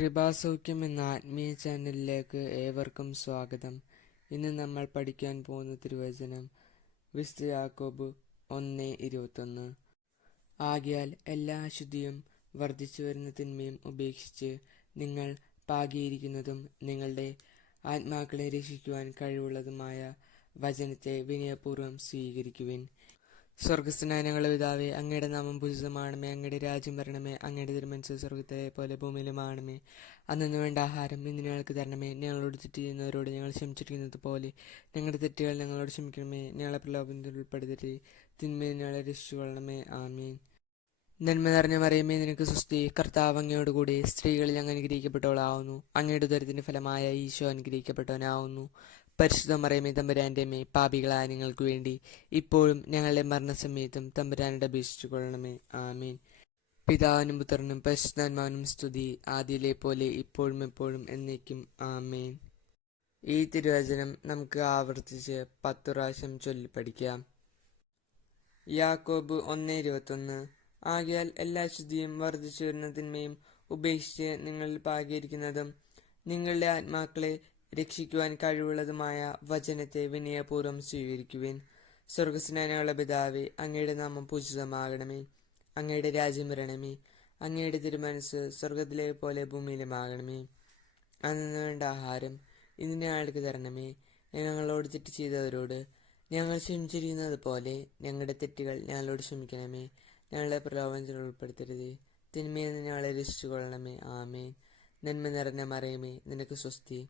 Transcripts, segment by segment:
കൃപാസൗഖ്യം എന്ന ആത്മീയ ചാനലിലേക്ക് ഏവർക്കും സ്വാഗതം. ഇന്ന് നമ്മൾ പഠിക്കാൻ പോകുന്ന തിരുവചനം വിസ്തു യാക്കോബ് ഒന്ന് ഇരുപത്തൊന്ന്. ആകിയാൽ എല്ലാ അശുദ്ധിയും വർദ്ധിച്ചു വരുന്ന തിന്മയും ഉപേക്ഷിച്ച് നിങ്ങൾ പാകിയിരിക്കുന്നതും നിങ്ങളുടെ ആത്മാക്കളെ രക്ഷിക്കുവാൻ കഴിവുള്ളതുമായ വചനത്തെ വിനയപൂർവം സ്വീകരിക്കുവിൻ. സ്വർഗസ്ഥനായ ഞങ്ങളുടെ പിതാവേ അങ്ങയുടെ നാമം പൂജിതമാണമേ അങ്ങയുടെ രാജ്യം വരണമേ അങ്ങയുടെ തിരുമനസ് സ്വർഗത്തെ പോലെ ഭൂമിയിലുമാണമേ അന്നു വേണ്ട ആഹാരം ഇന്ന് ഞങ്ങൾക്ക് തരണമേ. ഞങ്ങളോട് തെറ്റ് ചെയ്യുന്നവരോട് ഞങ്ങൾ ക്ഷമിച്ചിരിക്കുന്നത് പോലെ ഞങ്ങളുടെ തെറ്റുകൾ ഞങ്ങളോട് ക്ഷമിക്കണമേ. ഞങ്ങളെ പ്രലോഭനത്തിൽ ഉൾപ്പെടുത്തി തിന്മയിൽ ഞങ്ങളെ രക്ഷിച്ചുകൊള്ളണമേ. ആമീൻ. നന്മ നിറഞ്ഞ മറിയമേ നിനക്ക് സുസ്തി കർത്താവ് അങ്ങയോടുകൂടി സ്ത്രീകളിൽ അങ്ങ് അനുഗ്രഹിക്കപ്പെട്ടവളാവുന്നു. അങ്ങയുടെ ഉദരത്തിന്റെ ഫലമായ ഈശോ അനുഗ്രഹിക്കപ്പെട്ടവനാവുന്നു. പരിശുദ്ധ മറിയമേ തമ്പുരാന്റെ മേ പാപികളായ നിങ്ങൾക്ക് വേണ്ടി ഇപ്പോഴും ഞങ്ങളുടെ മരണസമയത്തും തമ്പുരാനോട് അപേക്ഷിച്ചു കൊള്ളണമേ. ആമീൻ. പിതാവിനും പുത്രനും പരിശുദ്ധാത്മാവിനും സ്തുതി. ആദ്യയിലെ പോലെ ഇപ്പോഴും എപ്പോഴും എന്നേക്കും. ആമേൻ. ഈ തിരുവചനം നമുക്ക് ആവർത്തിച്ച് പത്തു പ്രാവശ്യം ചൊല്ലി പഠിക്കാം. യാക്കോബ് ഒന്ന് ഇരുപത്തൊന്ന്. ആകയാൽ എല്ലാ ശുദ്ധിയും വർദ്ധിച്ചു വരുന്ന തിന്മയും ഉപേക്ഷിച്ച് നിങ്ങളിൽ പാകിയിരിക്കുന്നതും നിങ്ങളുടെ ആത്മാക്കളെ രക്ഷിക്കുവാൻ കഴിവുള്ളതുമായ വചനത്തെ വിനയപൂർവം സ്വീകരിക്കുവിൻ. സ്വർഗസ്നാനുള്ള പിതാവേ അങ്ങയുടെ നാമം പൂജിതമാകണമേ. അങ്ങയുടെ രാജ്യം വരണമേ. അങ്ങയുടെ തിരുമനസ് സ്വർഗത്തിലെ പോലെ ഭൂമിയിലുമാകണമേ. അന്ന് വേണ്ട ആഹാരം ഇന്ന് ഞങ്ങൾക്ക് തരണമേ. ഞങ്ങളോട് തെറ്റ് ചെയ്തവരോട് ഞങ്ങൾ ക്ഷമിച്ചിരിക്കുന്നത് പോലെ ഞങ്ങളുടെ തെറ്റുകൾ ഞങ്ങളോട് ക്ഷമിക്കണമേ. ഞങ്ങളുടെ പ്രലോഭനത്തിൽ ഉൾപ്പെടുത്തരുത്. തിന്മയിൽ നിന്ന് ഞങ്ങളെ രക്ഷിച്ചുകൊള്ളണമേ. ആമേ നന്മ നിറഞ്ഞ മറയമേ. നിനക്ക് സ്വസ്തി.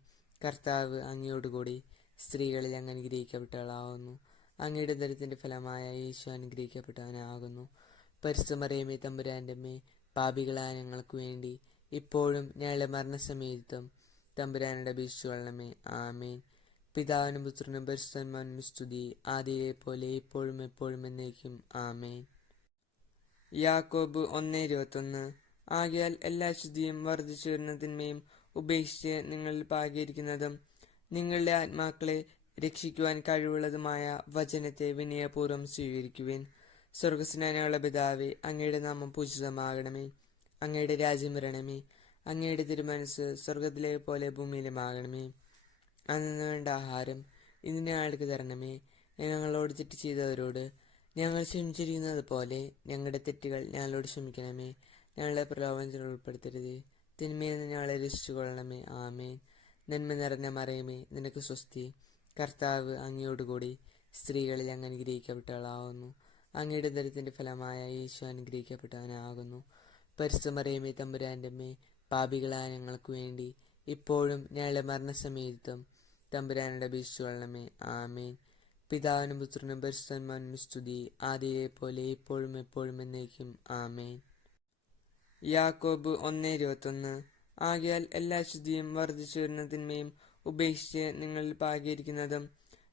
കർത്താവ് അങ്ങയോടുകൂടി സ്ത്രീകളിൽ അങ്ങ് അനുഗ്രഹിക്കപ്പെട്ടവളാകുന്നു അങ്ങയുടെ ദരിദ്രത്തിന്റെ ഫലമായ യേശു അനുഗ്രഹിക്കപ്പെട്ടവനാകുന്നു. പരിസ്ഥമറിയമേ തമ്പുരാന്റെ മേ പാപികളായ ഞങ്ങൾക്ക് വേണ്ടി ഇപ്പോഴും ഞങ്ങളുടെ മരണസമയത്തും തമ്പുരാനുടെ അപേക്ഷിച്ചുകൊള്ളണമേ ആമേൻ. പിതാവിനും പുത്രനും പരിശുദ്ധന്മാനും സ്തുതി ആദ്യയിലെ പോലെ ഇപ്പോഴും എപ്പോഴും എന്നേക്കും. ആമേൻ. യാക്കോബ് ഒന്ന് ഇരുപത്തൊന്ന്. ആകയാൽ എല്ലാ ശുദ്ധിയും വർദ്ധിച്ചു വരുന്ന തിന്മയും ഉപേക്ഷിച്ച് നിങ്ങളിൽ പാകിയിരിക്കുന്നതും നിങ്ങളുടെ ആത്മാക്കളെ രക്ഷിക്കുവാൻ കഴിവുള്ളതുമായ വചനത്തെ വിനയപൂർവം സ്വീകരിക്കുവിൻ. സ്വർഗസ്നാനുള്ള പിതാവെ അങ്ങയുടെ നാമം പൂജിതമാകണമേ. അങ്ങയുടെ രാജ്യം വരണമേ. അങ്ങയുടെ തിരുമനസ് സ്വർഗത്തിലെ പോലെ ഭൂമിയിലുമാകണമേ. അന്ന് വേണ്ട ആഹാരം ഇന്ന് ഞങ്ങൾക്ക് തരണമേ. ഞങ്ങളോട് തെറ്റ് ചെയ്തവരോട് ഞങ്ങൾ ക്ഷമിച്ചിരിക്കുന്നത് പോലെ ഞങ്ങളുടെ തെറ്റുകൾ ഞങ്ങളോട് ക്ഷമിക്കണമേ. ഞങ്ങളെ പ്രലോഭനത്തിൽ ഉൾപ്പെടുത്തരുത്. തിന്മയിൽ നിന്ന് ഞങ്ങളെ രക്ഷിച്ചുകൊള്ളണമേ. ആമേൻ. നന്മ നിറഞ്ഞ മറയമേ നിനക്ക് സ്വസ്തി. കർത്താവ് അങ്ങയോടുകൂടി സ്ത്രീകളിൽ അങ്ങ് അനുഗ്രഹിക്കപ്പെട്ടവളാകുന്നു അങ്ങയുടെ ദരിദ്രത്തിന്റെ ഫലമായ യേശു അനുഗ്രഹിക്കപ്പെട്ടവനാകുന്നു. പരിസ്ഥമറിയമേ തമ്പുരാന്റെ മേ പാപികളായ ഞങ്ങൾക്ക് വേണ്ടി ഇപ്പോഴും ഞങ്ങളുടെ മരണസമയത്തും തമ്പുരാനുടെ അപേക്ഷിച്ചുകൊള്ളണമേ. ആമേൻ. പിതാവിനും പുത്രനും പരിശുദ്ധന്മാനും സ്തുതി. ആദ്യയെ പോലെ ഇപ്പോഴും എപ്പോഴും എന്നേക്കും. ആമേൻ. യാക്കോബ് ഒന്ന് ഇരുപത്തൊന്ന് ആകയാൽ എല്ലാ ശുദ്ധിയും വർദ്ധിച്ചു വരുന്ന തിന്മയും ഉപേക്ഷിച്ച് നിങ്ങളിൽ പാകിയിരിക്കുന്നതും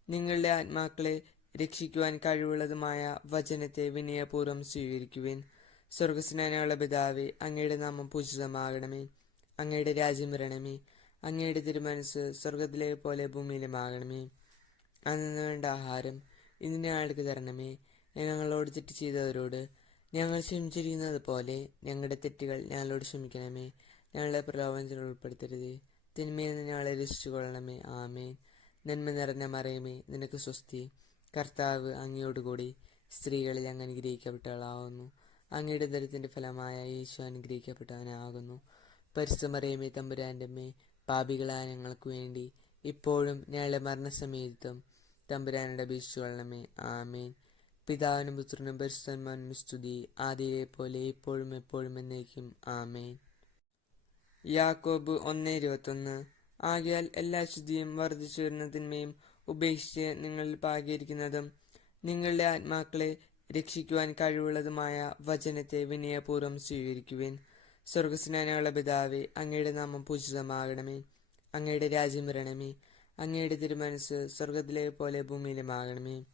നിങ്ങളുടെ ആത്മാക്കളെ രക്ഷിക്കുവാൻ കഴിവുള്ളതുമായ വചനത്തെ വിനയപൂർവം സ്വീകരിക്കുവിൻ. സ്വർഗസ്നാനുള്ള പിതാവെ അങ്ങയുടെ നാമം പൂജിതമാകണമേ. അങ്ങയുടെ രാജ്യം വരണമേ. അങ്ങയുടെ തിരുമനസ് സ്വർഗത്തിലെ പോലെ ഭൂമിയിലുമാകണമേ. അന്ന് വേണ്ട ആഹാരം ഇന്ന് ഞങ്ങൾക്ക് തരണമേ. ഞങ്ങളോട് തെറ്റ് ചെയ്തവരോട് ഞങ്ങൾ ക്ഷമിച്ചിരിക്കുന്നത് പോലെ ഞങ്ങളുടെ തെറ്റുകൾ ഞങ്ങളോട് ക്ഷമിക്കണമേ. ഞങ്ങളുടെ പ്രലോഭനത്തിൽ ഉൾപ്പെടുത്തരുത്. തിന്മയിൽ നിന്ന് ഞങ്ങളെ രക്ഷിച്ചുകൊള്ളണമേ. ആമേ നന്മ നിറഞ്ഞ മറയമേ നിനക്ക് സ്വസ്തി. കർത്താവ് അങ്ങയോടുകൂടി സ്ത്രീകളിൽ അങ്ങ് അനുഗ്രഹിക്കപ്പെട്ടവളാവുന്നു. അങ്ങയുടെ ദരിദ്രത്തിന്റെ ഫലമായ യേശു അനുഗ്രഹിക്കപ്പെട്ടവനാകുന്നു. പരിസ്ഥമറിയമേ തമ്പുരാന്റെ മേ പാപികളായ ഞങ്ങൾക്ക് വേണ്ടി ഇപ്പോഴും ഞങ്ങളുടെ മരണസമയത്തും തമ്പുരാനുടെ അപേക്ഷിച്ചുകൊള്ളണമേ. ആമേൻ. പിതാവിനും പുത്രനും പരിശുദ്ധന്മാനും സ്തുതി. ആദ്യയെ പോലെ ഇപ്പോഴും എപ്പോഴും എന്നേക്കും. ആമേൻ. യാക്കോബ് ഒന്ന് ഇരുപത്തൊന്ന്. ആകയാൽ എല്ലാ ശുദ്ധിയും വർദ്ധിച്ചു വരുന്ന തിന്മയും ഉപേക്ഷിച്ച് നിങ്ങളിൽ പാകിയിരിക്കുന്നതും നിങ്ങളുടെ ആത്മാക്കളെ രക്ഷിക്കുവാൻ കഴിവുള്ളതുമായ വചനത്തെ വിനയപൂർവം സ്വീകരിക്കുവിൻ. സ്വർഗസ്നാനുള്ള പിതാവേ അങ്ങയുടെ നാമം പൂജിതമാകണമേ. അങ്ങയുടെ രാജ്യം വരണമേ. അങ്ങയുടെ തിരുമനസ് സ്വർഗത്തിലെ പോലെ ഭൂമിയിലുമാകണമേ.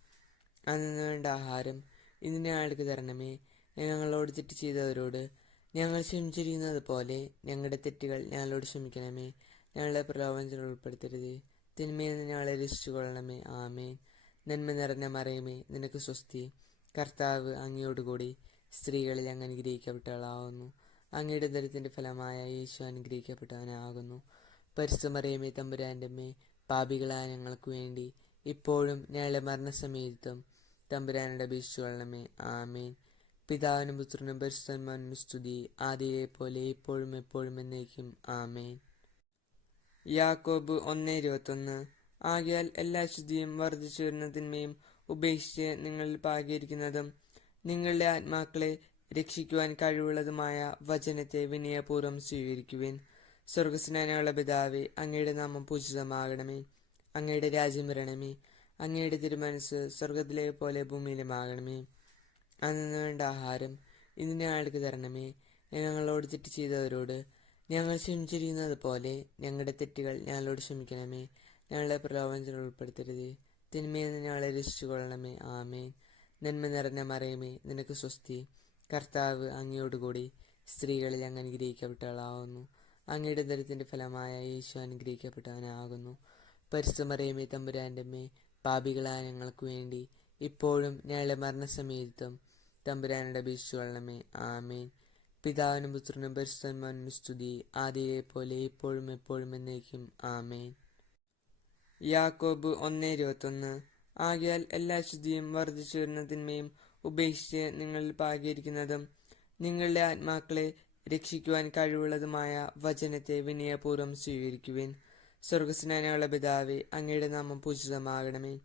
അന്ന് വേണ്ട ആഹാരം ഇന്ന് ഞങ്ങൾക്ക് തരണമേ. ഞങ്ങളോട് തെറ്റ് ചെയ്തവരോട് ഞങ്ങൾ ക്ഷമിച്ചിരിക്കുന്നത് പോലെ ഞങ്ങളുടെ തെറ്റുകൾ ഞങ്ങളോട് ക്ഷമിക്കണമേ. ഞങ്ങളുടെ പ്രലോഭനത്തിൽ ഉൾപ്പെടുത്തരുത്. തിന്മയിൽ നിന്ന് ഞങ്ങളെ രക്ഷിച്ചു കൊള്ളണമേ ആമേ നന്മ നിറഞ്ഞ മറയുമേ നിനക്ക് സ്വസ്തി. കർത്താവ് അങ്ങയോടുകൂടി സ്ത്രീകളിൽ അങ്ങ് അനുഗ്രഹിക്കപ്പെട്ടവളാകുന്നു അങ്ങയുടെ ദരത്തിന്റെ ഫലമായ യേശു അനുഗ്രഹിക്കപ്പെട്ടവനാകുന്നു. പരിസമറിയമേ തമ്പുരാന്റെ അമ്മേ പാപികളായ ഞങ്ങൾക്ക് വേണ്ടി ഇപ്പോഴും ഞങ്ങളുടെ മരണസമയത്തും തമ്പുരാനുടെ അപേക്ഷിച്ചുകൊള്ളണമേ. ആമേൻ. പിതാവിനും പുത്രനും പരിശുദ്ധന്മാനും സ്തുതി. ആദ്യയെ പോലെ ഇപ്പോഴും എപ്പോഴും എന്നേക്കും. ആമേൻ. യാക്കോബ് ഒന്ന് ഇരുപത്തൊന്ന്. ആകയാൽ എല്ലാ ശുദ്ധിയും വർദ്ധിച്ചു വരുന്ന തിന്മയും ഉപേക്ഷിച്ച് നിങ്ങളിൽ പാകിയിരിക്കുന്നതും നിങ്ങളുടെ ആത്മാക്കളെ രക്ഷിക്കുവാൻ കഴിവുള്ളതുമായ വചനത്തെ വിനയപൂർവം സ്വീകരിക്കുവിൻ. സ്വർഗസ്നാനുള്ള പിതാവേ അങ്ങയുടെ നാമം പൂജിതമാകണമേ. അങ്ങയുടെ രാജ്യം വരണമേ. അങ്ങയുടെ തിരുമനസ് സ്വർഗത്തിലെ പോലെ ഭൂമിയിലും ആകണമേ. അന്നു വേണ്ട ആഹാരം ഇന്ന് ആൾക്ക് തരണമേ. ഞങ്ങളോട് തെറ്റ് ചെയ്തവരോട് ഞങ്ങൾ ക്ഷമിച്ചിരിക്കുന്നത് പോലെ ഞങ്ങളുടെ തെറ്റുകൾ ഞങ്ങളോട് ക്ഷമിക്കണമേ. ഞങ്ങളെ പ്രലോഭനത്തിൽ ഉൾപ്പെടുത്തരുത്. തിന്മയിൽ നിന്ന് ഞങ്ങളെ രക്ഷിച്ചുകൊള്ളണമേ. ആമേൻ. നന്മ നിറഞ്ഞ മറയമേ നിനക്ക് സ്വസ്തി. കർത്താവ് അങ്ങയോടുകൂടി സ്ത്രീകളിൽ അങ്ങ് അനുഗ്രഹിക്കപ്പെട്ടവളാവുന്നു. അങ്ങയുടെ ദരത്തിന്റെ ഫലമായ യേശു അനുഗ്രഹിക്കപ്പെട്ടവനാകുന്നു. പരിസ്ഥമറിയമേ തമ്പുരാന്റെ അമ്മേ പാപികളായ ഞങ്ങൾക്ക് വേണ്ടി ഇപ്പോഴും ഞങ്ങളുടെ മരണസമയത്തും തമ്പുരാനുടെ അപേക്ഷിച്ചുകൊള്ളണമേ. ആമേൻ. പിതാവിനും പുത്രനും പരിശുദ്ധന്മാനും സ്തുതി. ആദ്യയെ പോലെ ഇപ്പോഴും എപ്പോഴും എന്നേക്കും. ആമേൻ. യാക്കോബ് ഒന്ന് ഇരുപത്തൊന്ന്. ആകയാൽ എല്ലാ ശുദ്ധിയും വർദ്ധിച്ചു വരുന്ന തിന്മയും ഉപേക്ഷിച്ച് നിങ്ങളിൽ പാകിയിരിക്കുന്നതും നിങ്ങളുടെ ആത്മാക്കളെ രക്ഷിക്കുവാൻ കഴിവുള്ളതുമായ വചനത്തെ വിനയപൂർവം സ്വീകരിക്കുവിൻ. സ്വർഗസ്നാനുള്ള പിതാവേ അങ്ങയുടെ നാമം പൂജിതമാകണമേ.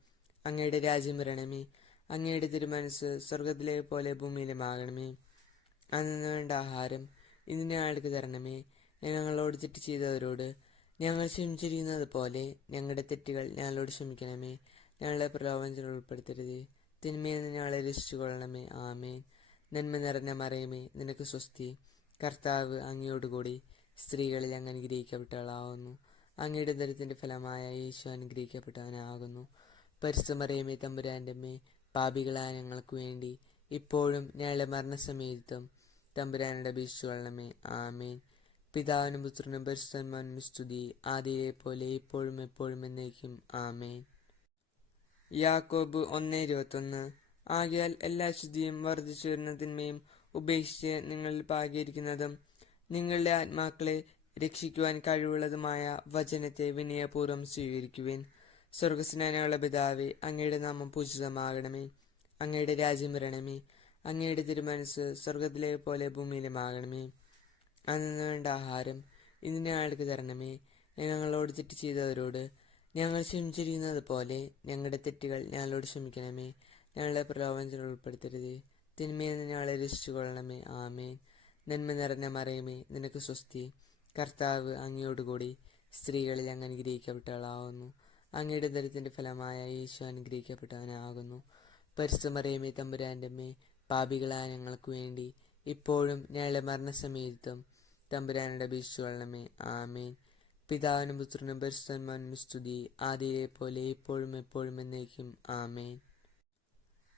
അങ്ങയുടെ രാജ്യം വരണമേ. അങ്ങയുടെ തിരുമനസ് സ്വർഗത്തിലെ പോലെ ഭൂമിയിലുമാകണമേ. അന്നു വേണ്ട ആഹാരം ഇന്ന് ഞങ്ങൾക്ക് തരണമേ. ഞങ്ങളോട് തെറ്റ് ചെയ്തവരോട് ഞങ്ങൾ ക്ഷമിച്ചിരിക്കുന്നത് പോലെ ഞങ്ങളുടെ തെറ്റുകൾ ഞങ്ങളോട് ക്ഷമിക്കണമേ. ഞങ്ങളുടെ പ്രലോഭനത്തിൽ ഉൾപ്പെടുത്തരുത്. തിന്മയിൽ നിന്ന് ഞങ്ങളെ രക്ഷിച്ചുകൊള്ളണമേ. ആമേ നന്മ നിറഞ്ഞ മറയമേ നിനക്ക് സ്വസ്തി. കർത്താവ് അങ്ങയോടുകൂടി സ്ത്രീകളിൽ അങ്ങ് അനുഗ്രഹിക്കപ്പെട്ടവളാവുന്നു. അങ്ങയുടെ ദരത്തിന്റെ ഫലമായ യേശു അനുഗ്രഹിക്കപ്പെട്ടവനാകുന്നു. പരിസ്ഥമറിയമേ തമ്പുരാന്റെ അമ്മേ പാപികളായ ഞങ്ങൾക്ക് വേണ്ടി ഇപ്പോഴും ഞങ്ങളുടെ മരണസമയത്തും തമ്പുരാനുടെ അപേക്ഷിച്ചുകൊള്ളണമേ ആമേൻ. പിതാവിനും പുത്രനും പരിശുദ്ധന്മാനും സ്തുതി ആദിയിലെ പോലെ ഇപ്പോഴും എപ്പോഴും എന്നേക്കും. ആമേൻ. യാക്കോബ് ഒന്ന് ഇരുപത്തൊന്ന്. ആകയാൽ എല്ലാ ശുദ്ധിയും വർദ്ധിച്ചു വരുന്ന തിന്മയും ഉപേക്ഷിച്ച് നിങ്ങളിൽ പാകിയിരിക്കുന്നതും നിങ്ങളുടെ ആത്മാക്കളെ രക്ഷിക്കുവാൻ കഴിവുള്ളതുമായ വചനത്തെ വിനയപൂർവം സ്വീകരിക്കുവിൻ. സ്വർഗസ്നാനുള്ള പിതാവെ അങ്ങയുടെ നാമം പൂജിതമാകണമേ. അങ്ങയുടെ രാജ്യം വരണമേ. അങ്ങയുടെ തിരുമനസ് സ്വർഗത്തിലെ പോലെ ഭൂമിയിലുമാകണമേ. അന്നു വേണ്ട ആഹാരം ഇന്ന് ആൾക്ക് തരണമേ. ഞങ്ങളോട് തെറ്റ് ചെയ്തവരോട് ഞങ്ങൾ ക്ഷമിച്ചിരിക്കുന്നത് പോലെ ഞങ്ങളുടെ തെറ്റുകൾ ഞങ്ങളോട് ക്ഷമിക്കണമേ. ഞങ്ങളെ പ്രലോഭനത്തിൽ ഉൾപ്പെടുത്തരുത്. തിന്മയെന്ന് ഞങ്ങളെ രക്ഷിച്ചു കൊള്ളണമേ ആമേൻ. നന്മ നിറഞ്ഞ മറയമേ. നിനക്ക് സ്വസ്തി. കർത്താവ് അങ്ങയോടുകൂടി സ്ത്രീകളിൽ അങ്ങ് അനുഗ്രഹിക്കപ്പെട്ടവളാകുന്നു അങ്ങയുടെ ദരിദ്രത്തിന്റെ ഫലമായ യേശു അനുഗ്രഹിക്കപ്പെട്ടവനാകുന്നു. പരിസ്ഥമറിയമേ തമ്പുരാന്റെ അമ്മേ പാപികളായ ഞങ്ങൾക്ക് വേണ്ടി ഇപ്പോഴും ഞങ്ങളുടെ മരണസമയത്തും തമ്പുരാനുടെ അപേക്ഷിച്ചുകൊള്ളണമേ. ആമേൻ. പിതാവിനും പുത്രനും പരിശുദ്ധന്മാനും സ്തുതി. ആദിയിലെ പോലെ ഇപ്പോഴും എപ്പോഴും എന്നേക്കും. ആമേൻ.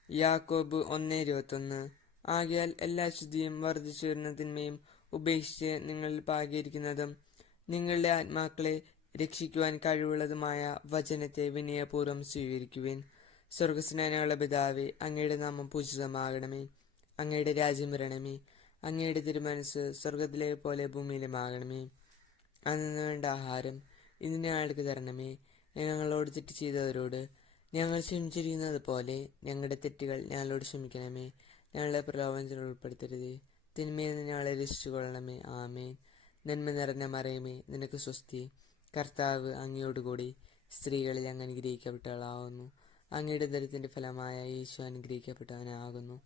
യാക്കോബ് ഒന്ന് ഇരുപത്തൊന്ന്. ആകയാൽ എല്ലാ ശുദ്ധിയും വർദ്ധിച്ചു വരുന്ന തിന്മയും ഉപേക്ഷിച്ച് നിങ്ങളിൽ പാകിയിരിക്കുന്നതും നിങ്ങളുടെ ആത്മാക്കളെ രക്ഷിക്കുവാൻ കഴിവുള്ളതുമായ വചനത്തെ വിനയപൂർവം സ്വീകരിക്കുവിൻ. സ്വർഗസ്നാനുള്ള പിതാവേ അങ്ങയുടെ നാമം പൂജിതമാകണമേ. അങ്ങയുടെ രാജ്യം വരണമേ. അങ്ങയുടെ തിരുമനസ് സ്വർഗത്തിലെ പോലെ ഭൂമിയിലുമാകണമേ. അന്നു വേണ്ട ആഹാരം ഇന്ന് ആൾക്ക് തരണമേ. ഞങ്ങളോട് തെറ്റ് ചെയ്തവരോട് ഞങ്ങൾ ക്ഷമിച്ചിരിക്കുന്നത് പോലെ ഞങ്ങളുടെ തെറ്റുകൾ ഞങ്ങളോട് ക്ഷമിക്കണമേ. ഞങ്ങളുടെ പ്രലോഭനത്തിൽ ഉൾപ്പെടുത്തരുത്. തിന്മയിൽ നിന്ന് ഞങ്ങളെ രക്ഷിച്ചുകൊള്ളണമേ. ആമേൻ. നന്മ നിറഞ്ഞ മറയമേ നിനക്ക് സ്വസ്തി. കർത്താവ് അങ്ങയോടുകൂടി സ്ത്രീകളിൽ അങ്ങ് അനുഗ്രഹിക്കപ്പെട്ടവളാകുന്നു അങ്ങയുടെ ദരിദ്രത്തിന്റെ ഫലമായ യേശു അനുഗ്രഹിക്കപ്പെട്ടവനാകുന്നു.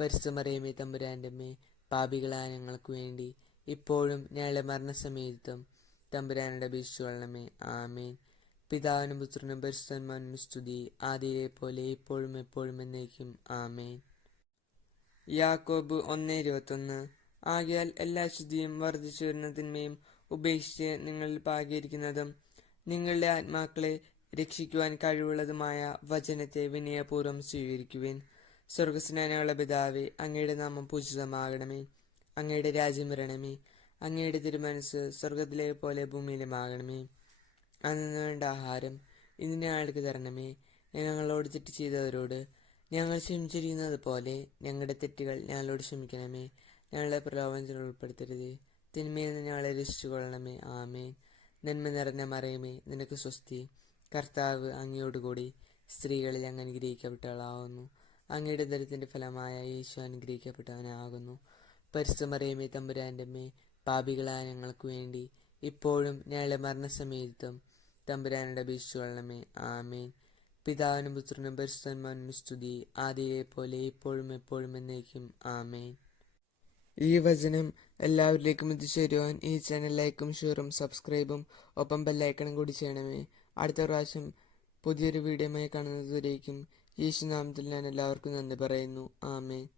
പരിസ്ഥമറിയമേ തമ്പുരാന്റെ അമ്മേ പാപികളായ ഞങ്ങൾക്ക് വേണ്ടി ഇപ്പോഴും ഞങ്ങളുടെ മരണസമയത്തും തമ്പുരാനുടെ അപേക്ഷിച്ചുകൊള്ളണമേ. ആമേൻ. പിതാവിനും പുത്രനും പരിശുദ്ധന്മാനും സ്തുതി. ആദിയിലെ പോലെ ഇപ്പോഴും എപ്പോഴും എന്നേക്കും. ആമേൻ. യാക്കോബ് ഒന്ന് ഇരുപത്തൊന്ന് ആകയാൽ എല്ലാ ശുദ്ധിയും വർദ്ധിച്ചു വരുന്ന തിന്മയും ഉപേക്ഷിച്ച് നിങ്ങളിൽ പാകിയിരിക്കുന്നതും നിങ്ങളുടെ ആത്മാക്കളെ രക്ഷിക്കുവാൻ കഴിവുള്ളതുമായ വചനത്തെ വിനയപൂർവം സ്വീകരിക്കുവിൻ. സ്വർഗസ്നാനുള്ള പിതാവെ അങ്ങയുടെ നാമം പൂജിതമാകണമേ. അങ്ങയുടെ രാജ്യം വരണമേ. അങ്ങയുടെ തിരുമനസ് സ്വർഗത്തിലെ പോലെ ഭൂമിയിലുമാകണമേ. അന്നു വേണ്ട ആഹാരം ഇന്ന് ആൾക്ക് തരണമേ. ഞങ്ങളോട് തെറ്റ് ചെയ്തവരോട് ഞങ്ങൾ ക്ഷമിച്ചിരിക്കുന്നത് പോലെ ഞങ്ങളുടെ തെറ്റുകൾ ഞങ്ങളോട് ക്ഷമിക്കണമേ. ഞങ്ങളെ പ്രലോഭനത്തിൽ ഉൾപ്പെടുത്തരുത്. തിന്മയിൽ നിന്ന് ഞങ്ങളെ രക്ഷിച്ചു കൊള്ളണമേ ആമേൻ. നന്മ നിറഞ്ഞ മറിയമേ നിനക്ക് സ്വസ്തി. കർത്താവ് അങ്ങയോടുകൂടി സ്ത്രീകളിൽ അങ്ങ് അനുഗ്രഹിക്കപ്പെട്ടവളാവുന്നു. അങ്ങയുടെ ദരിദ്രത്തിന്റെ ഫലമായ യേശു അനുഗ്രഹിക്കപ്പെട്ടവനാകുന്നു. പരിശുദ്ധ മറിയമേ തമ്പുരാന്റെ അമ്മേ പാപികളായ ഞങ്ങൾക്ക് വേണ്ടി ഇപ്പോഴും ഞങ്ങളുടെ മരണസമയത്തും തമ്പുരാനുടെ അപേക്ഷിച്ചുകൊള്ളണമേ. ആമേൻ. പിതാവിനും പുത്രനും പരിശുദ്ധന്മാനും സ്തുതി. ആദ്യയെ പോലെ ഇപ്പോഴും എപ്പോഴും എന്നേക്കും. ആമേൻ. ഈ വചനം എല്ലാവരിലേക്കും എത്തിച്ചേരുവാൻ ഈ ചാനൽ ലൈക്കും ഷെയറും സബ്സ്ക്രൈബും ഒപ്പം ബെല്ലൈക്കണും കൂടി ചെയ്യണമേ. അടുത്ത പ്രാവശ്യം പുതിയൊരു വീഡിയോമായി കാണുന്നതുവരേക്കും യേശുനാമത്തിൽ ഞാൻ എല്ലാവർക്കും നന്ദി പറയുന്നു. ആമേൻ.